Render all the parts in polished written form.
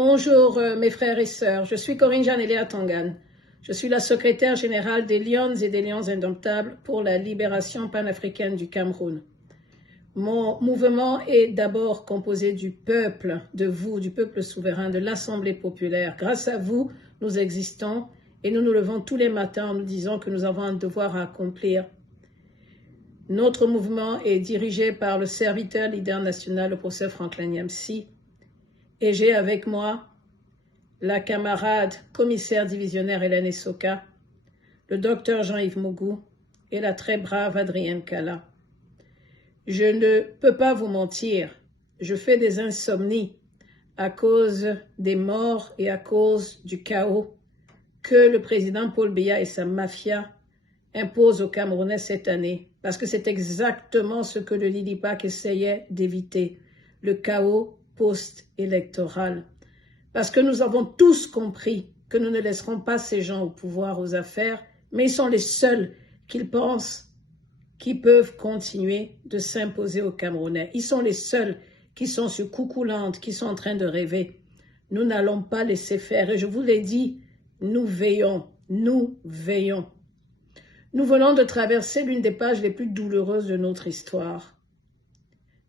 Bonjour mes frères et sœurs, je suis Corinne Janelle Tangan. Je suis la secrétaire générale des Lions et des Lions Indomptables pour la libération panafricaine du Cameroun. Mon mouvement est d'abord composé du peuple, de vous, du peuple souverain, de l'Assemblée populaire. Grâce à vous, nous existons et nous nous levons tous les matins en nous disant que nous avons un devoir à accomplir. Notre mouvement est dirigé par le serviteur leader national, le professeur Franklin Nyamsi, et j'ai avec moi la camarade commissaire divisionnaire Hélène Essoka, le docteur Jean-Yves Mougou et la très brave Adrienne Kala. Je ne peux pas vous mentir, je fais des insomnies à cause des morts et à cause du chaos que le président Paul Biya et sa mafia imposent aux Camerounais cette année, parce que c'est exactement ce que le Lilipac essayait d'éviter, le chaos post-électoral. Parce que nous avons tous compris que nous ne laisserons pas ces gens au pouvoir, aux affaires, mais ils sont les seuls qu'ils pensent qui peuvent continuer de s'imposer aux Camerounais. Ils sont les seuls qui sont sur Coucoulante, qui sont en train de rêver. Nous n'allons pas laisser faire. Et je vous l'ai dit, nous veillons, nous veillons. Nous venons de traverser l'une des pages les plus douloureuses de notre histoire.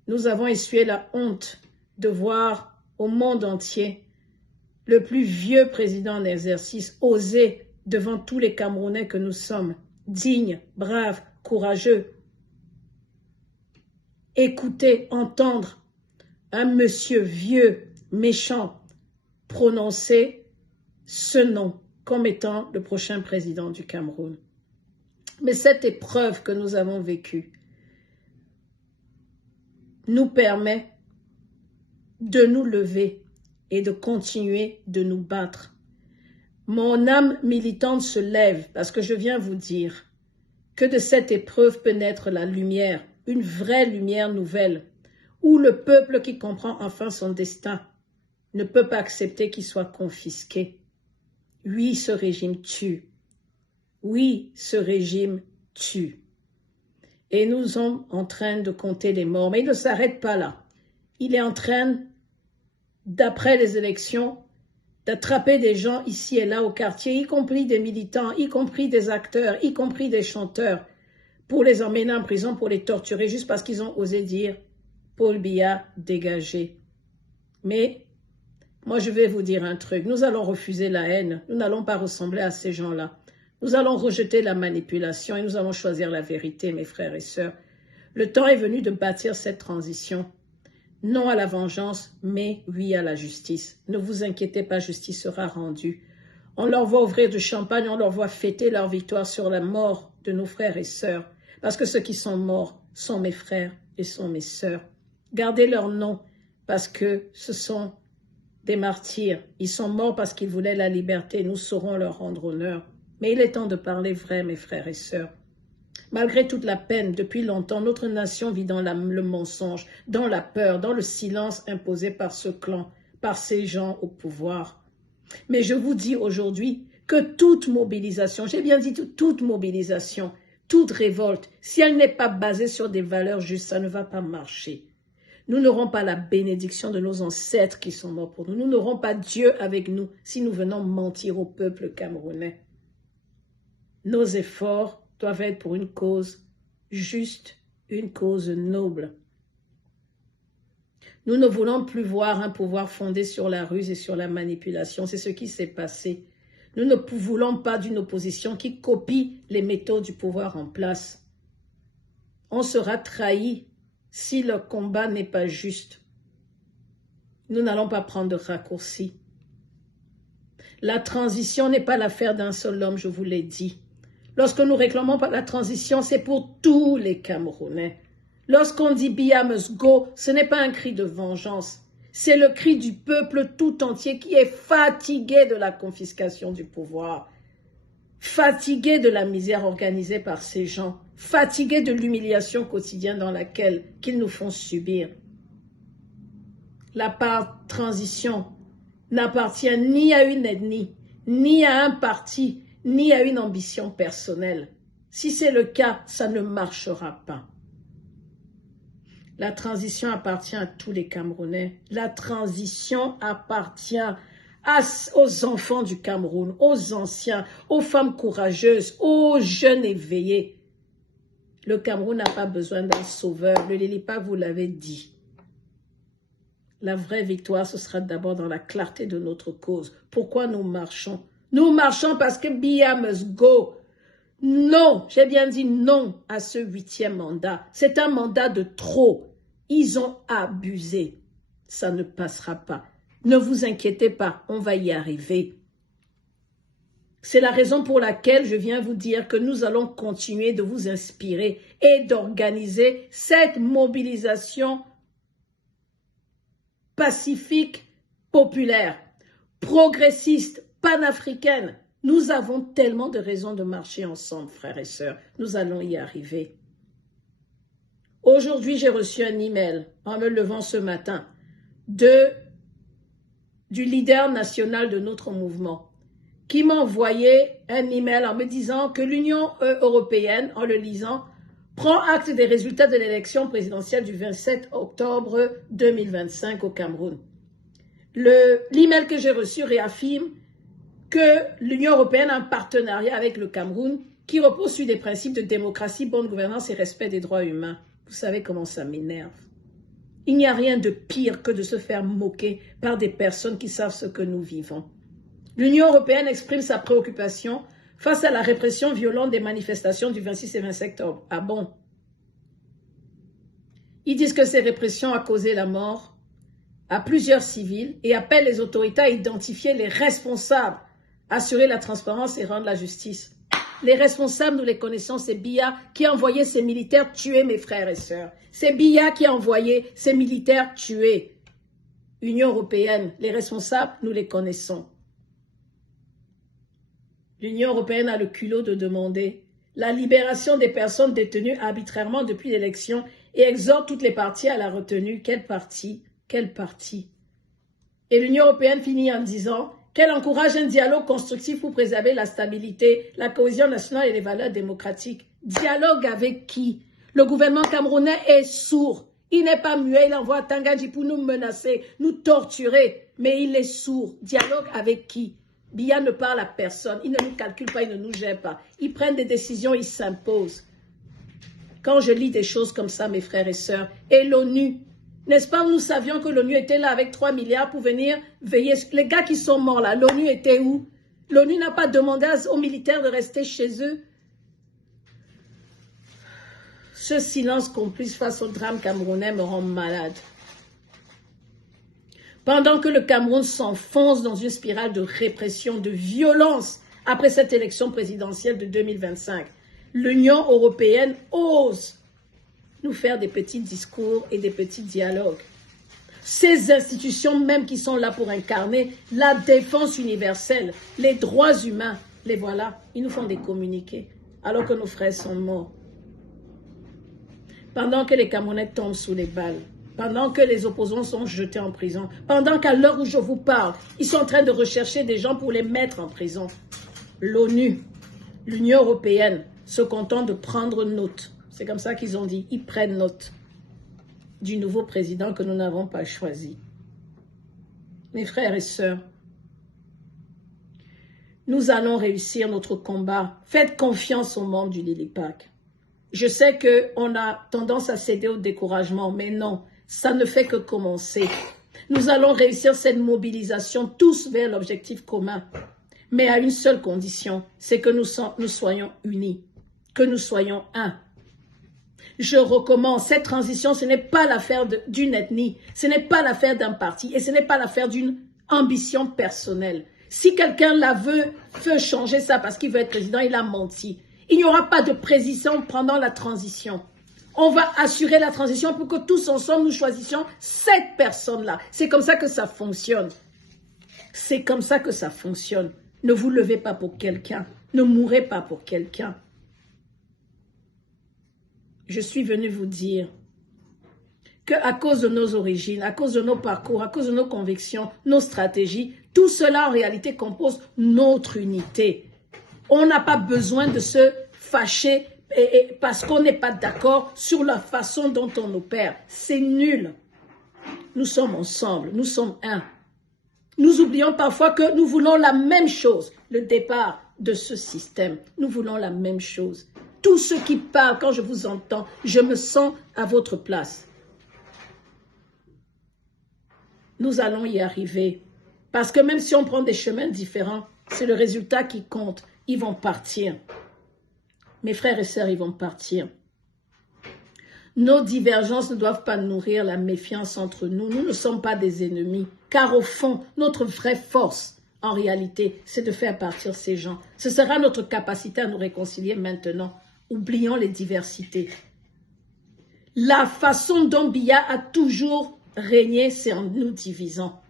Nous avons essuyé la honte de voir au monde entier le plus vieux président en exercice oser devant tous les Camerounais que nous sommes, dignes, braves, courageux, écouter, entendre un monsieur vieux, méchant, prononcer ce nom comme étant le prochain président du Cameroun. Mais cette épreuve que nous avons vécue nous permet de nous lever et de continuer de nous battre. Mon âme militante se lève parce que je viens vous dire que de cette épreuve peut naître la lumière, une vraie lumière nouvelle, où le peuple qui comprend enfin son destin ne peut pas accepter qu'il soit confisqué. Oui, ce régime tue. Oui, ce régime tue. Et nous sommes en train de compter les morts. Mais il ne s'arrête pas là. Il est en train, d'après les élections, d'attraper des gens ici et là au quartier, y compris des militants, y compris des acteurs, y compris des chanteurs, pour les emmener en prison, pour les torturer, juste parce qu'ils ont osé dire « Paul Biya, dégagé ». Mais moi, je vais vous dire un truc. Nous allons refuser la haine. Nous n'allons pas ressembler à ces gens-là. Nous allons rejeter la manipulation et nous allons choisir la vérité, mes frères et sœurs. Le temps est venu de bâtir cette transition. Non à la vengeance, mais oui à la justice. Ne vous inquiétez pas, justice sera rendue. On leur voit ouvrir du champagne, on leur voit fêter leur victoire sur la mort de nos frères et sœurs. Parce que ceux qui sont morts sont mes frères et sont mes sœurs. Gardez leur nom parce que ce sont des martyrs. Ils sont morts parce qu'ils voulaient la liberté. Nous saurons leur rendre honneur. Mais il est temps de parler vrai, mes frères et sœurs. Malgré toute la peine, depuis longtemps, notre nation vit dans le mensonge, dans la peur, dans le silence imposé par ce clan, par ces gens au pouvoir. Mais je vous dis aujourd'hui que toute mobilisation, j'ai bien dit toute mobilisation, toute révolte, si elle n'est pas basée sur des valeurs justes, ça ne va pas marcher. Nous n'aurons pas la bénédiction de nos ancêtres qui sont morts pour nous. Nous n'aurons pas Dieu avec nous si nous venons mentir au peuple camerounais. Nos efforts doivent être pour une cause juste, une cause noble. Nous ne voulons plus voir un pouvoir fondé sur la ruse et sur la manipulation. C'est ce qui s'est passé. Nous ne voulons pas d'une opposition qui copie les méthodes du pouvoir en place. On sera trahi si le combat n'est pas juste. Nous n'allons pas prendre de raccourcis. La transition n'est pas l'affaire d'un seul homme, je vous l'ai dit. Lorsque nous réclamons la transition, c'est pour tous les Camerounais. Lorsqu'on dit Biya must go, ce n'est pas un cri de vengeance. C'est le cri du peuple tout entier qui est fatigué de la confiscation du pouvoir, fatigué de la misère organisée par ces gens, fatigué de l'humiliation quotidienne dans laquelle qu'ils nous font subir. La part transition n'appartient ni à une ethnie, ni à un parti, ni à une ambition personnelle. Si c'est le cas, ça ne marchera pas. La transition appartient à tous les Camerounais. La transition appartient aux enfants du Cameroun, aux anciens, aux femmes courageuses, aux jeunes éveillés. Le Cameroun n'a pas besoin d'un sauveur. Le Lilipak vous l'avait dit. La vraie victoire, ce sera d'abord dans la clarté de notre cause. Pourquoi nous marchons? Nous marchons parce que Biya must go. Non, j'ai bien dit non à ce 8e mandat. C'est un mandat de trop. Ils ont abusé. Ça ne passera pas. Ne vous inquiétez pas, on va y arriver. C'est la raison pour laquelle je viens vous dire que nous allons continuer de vous inspirer et d'organiser cette mobilisation pacifique, populaire, progressiste, panafricaine. Nous avons tellement de raisons de marcher ensemble, frères et sœurs. Nous allons y arriver. Aujourd'hui, j'ai reçu un email en me levant ce matin du leader national de notre mouvement qui m'a envoyé un email en me disant que l'Union européenne, en le lisant, prend acte des résultats de l'élection présidentielle du 27 octobre 2025 au Cameroun. L'email que j'ai reçu réaffirme que l'Union européenne a un partenariat avec le Cameroun qui repose sur des principes de démocratie, bonne gouvernance et respect des droits humains. Vous savez comment ça m'énerve. Il n'y a rien de pire que de se faire moquer par des personnes qui savent ce que nous vivons. L'Union européenne exprime sa préoccupation face à la répression violente des manifestations du 26 et 27 octobre. Ah bon? Ils disent que ces répressions ont causé la mort à plusieurs civils et appellent les autorités à identifier les responsables, assurer la transparence et rendre la justice. Les responsables, nous les connaissons, c'est Biya qui a envoyé ses militaires tuer mes frères et sœurs. C'est Biya qui a envoyé ses militaires tuer. Union européenne, les responsables, nous les connaissons. L'Union européenne a le culot de demander la libération des personnes détenues arbitrairement depuis l'élection et exhorte toutes les parties à la retenue. Quelle partie? Quelle partie? Et l'Union européenne finit en disant qu'elle encourage un dialogue constructif pour préserver la stabilité, la cohésion nationale et les valeurs démocratiques. Dialogue avec qui? Le gouvernement camerounais est sourd. Il n'est pas muet, il envoie Tangadji pour nous menacer, nous torturer, mais il est sourd. Dialogue avec qui? Biya ne parle à personne, il ne nous calcule pas, il ne nous gère pas. Ils prennent des décisions, ils s'imposent. Quand je lis des choses comme ça, mes frères et sœurs, et l'ONU, n'est-ce pas, nous savions que l'ONU était là avec 3 milliards pour venir veiller. Les gars qui sont morts là, l'ONU était où? L'ONU n'a pas demandé aux militaires de rester chez eux. Ce silence complice face au drame camerounais me rend malade. Pendant que le Cameroun s'enfonce dans une spirale de répression, de violence après cette élection présidentielle de 2025, l'Union européenne ose nous faire des petits discours et des petits dialogues. Ces institutions même qui sont là pour incarner la défense universelle, les droits humains, les voilà, ils nous font des communiqués alors que nos frères sont morts. Pendant que les Camerounais tombent sous les balles, pendant que les opposants sont jetés en prison, pendant qu'à l'heure où je vous parle, ils sont en train de rechercher des gens pour les mettre en prison. L'ONU, l'Union européenne se contentent de prendre note. C'est comme ça qu'ils ont dit, ils prennent note du nouveau président que nous n'avons pas choisi. Mes frères et sœurs, nous allons réussir notre combat. Faites confiance aux membres du Lilipak. Je sais qu'on a tendance à céder au découragement, mais non, ça ne fait que commencer. Nous allons réussir cette mobilisation tous vers l'objectif commun, mais à une seule condition, c'est que nous soyons unis, que nous soyons un. Je recommence, cette transition, ce n'est pas l'affaire d'une ethnie, ce n'est pas l'affaire d'un parti et ce n'est pas l'affaire d'une ambition personnelle. Si quelqu'un veut changer ça parce qu'il veut être président, il a menti. Il n'y aura pas de président pendant la transition. On va assurer la transition pour que tous ensemble nous choisissions cette personne-là. C'est comme ça que ça fonctionne. C'est comme ça que ça fonctionne. Ne vous levez pas pour quelqu'un. Ne mourrez pas pour quelqu'un. Je suis venu vous dire qu'à cause de nos origines, à cause de nos parcours, à cause de nos convictions, nos stratégies, tout cela en réalité compose notre unité. On n'a pas besoin de se fâcher parce qu'on n'est pas d'accord sur la façon dont on opère. C'est nul. Nous sommes ensemble, nous sommes un. Nous oublions parfois que nous voulons la même chose, le départ de ce système. Nous voulons la même chose. Tous ceux qui parlent, quand je vous entends, je me sens à votre place. Nous allons y arriver. Parce que même si on prend des chemins différents, c'est le résultat qui compte. Ils vont partir. Mes frères et sœurs, ils vont partir. Nos divergences ne doivent pas nourrir la méfiance entre nous. Nous ne sommes pas des ennemis. Car au fond, notre vraie force, en réalité, c'est de faire partir ces gens. Ce sera notre capacité à nous réconcilier maintenant. Oublions les diversités. La façon dont Biya a toujours régné, c'est en nous divisant.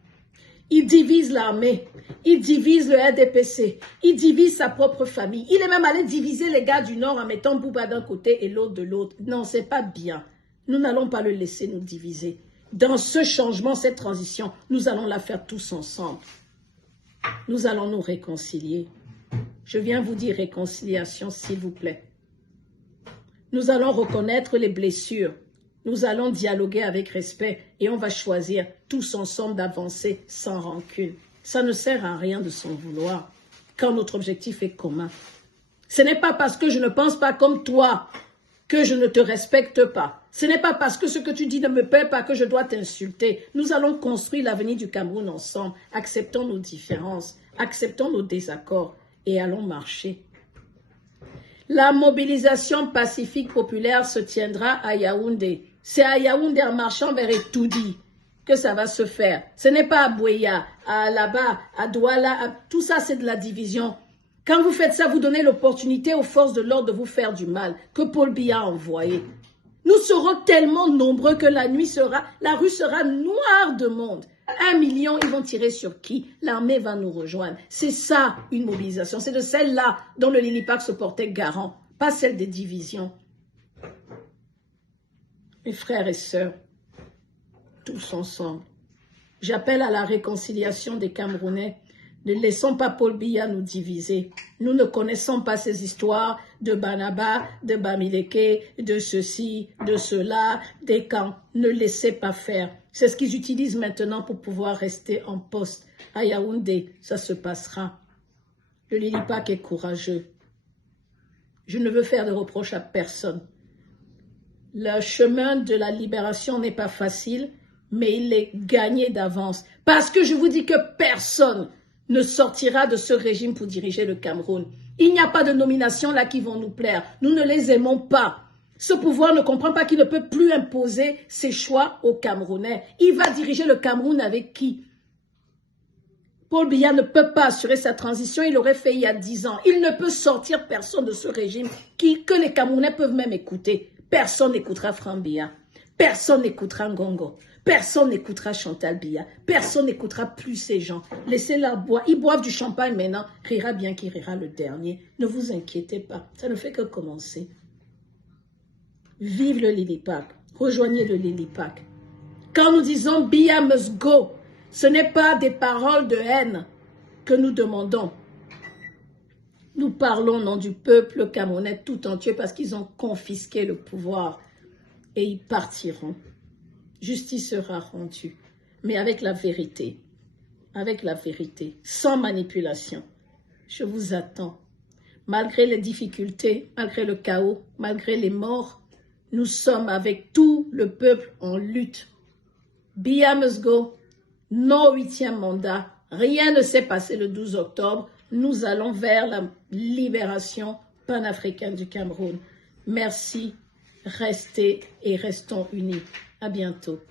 Il divise l'armée, il divise le RDPC, il divise sa propre famille. Il est même allé diviser les gars du Nord en mettant Bouba d'un côté et l'autre de l'autre. Non, c'est pas bien. Nous n'allons pas le laisser nous diviser. Dans ce changement, cette transition, nous allons la faire tous ensemble. Nous allons nous réconcilier. Je viens vous dire réconciliation, s'il vous plaît. Nous allons reconnaître les blessures. Nous allons dialoguer avec respect et on va choisir tous ensemble d'avancer sans rancune. Ça ne sert à rien de s'en vouloir quand notre objectif est commun. Ce n'est pas parce que je ne pense pas comme toi que je ne te respecte pas. Ce n'est pas parce que ce que tu dis ne me plaît pas que je dois t'insulter. Nous allons construire l'avenir du Cameroun ensemble. Acceptons nos différences, acceptons nos désaccords et allons marcher. La mobilisation pacifique populaire se tiendra à Yaoundé. C'est à Yaoundé en marchant vers Etoudi que ça va se faire. Ce n'est pas à Bouéa, à là-bas, à Douala, tout ça c'est de la division. Quand vous faites ça, vous donnez l'opportunité aux forces de l'ordre de vous faire du mal, que Paul Biya a envoyé. Nous serons tellement nombreux que la rue sera noire de monde. 1 million, ils vont tirer sur qui? L'armée va nous rejoindre. C'est ça, une mobilisation. C'est de celle-là dont le Lilipac se portait garant, pas celle des divisions. Mes frères et sœurs, tous ensemble, j'appelle à la réconciliation des Camerounais. Ne laissons pas Paul Biya nous diviser. Nous ne connaissons pas ces histoires de Banaba, de Bamileke, de ceci, de cela, des camps. Ne laissez pas faire. C'est ce qu'ils utilisent maintenant pour pouvoir rester en poste. À Yaoundé, ça se passera. Le Lilipac est courageux. Je ne veux faire de reproches à personne. Le chemin de la libération n'est pas facile, mais il est gagné d'avance. Parce que je vous dis que personne ne sortira de ce régime pour diriger le Cameroun. Il n'y a pas de nominations là qui vont nous plaire. Nous ne les aimons pas. Ce pouvoir ne comprend pas qu'il ne peut plus imposer ses choix aux Camerounais. Il va diriger le Cameroun avec qui? Paul Biya ne peut pas assurer sa transition, il l'aurait fait il y a 10 ans. Il ne peut sortir personne de ce régime que les Camerounais peuvent même écouter. Personne n'écoutera Franck Biya. Personne n'écoutera Ngongo. Personne n'écoutera Chantal Biya. Personne n'écoutera plus ces gens. Laissez-la boire. Ils boivent du champagne maintenant. Rira bien qui rira le dernier. Ne vous inquiétez pas. Ça ne fait que commencer. Vive le Lilipac. Rejoignez le Lilipac. Quand nous disons Biya must go, ce n'est pas des paroles de haine que nous demandons. Nous parlons au nom du peuple camerounais tout entier parce qu'ils ont confisqué le pouvoir et ils partiront. Justice sera rendue, mais avec la vérité, sans manipulation. Je vous attends. Malgré les difficultés, malgré le chaos, malgré les morts, nous sommes avec tout le peuple en lutte. Biya must go, non 8e mandat, rien ne s'est passé le 12 octobre. Nous allons vers la libération panafricaine du Cameroun. Merci, restez et restons unis. À bientôt.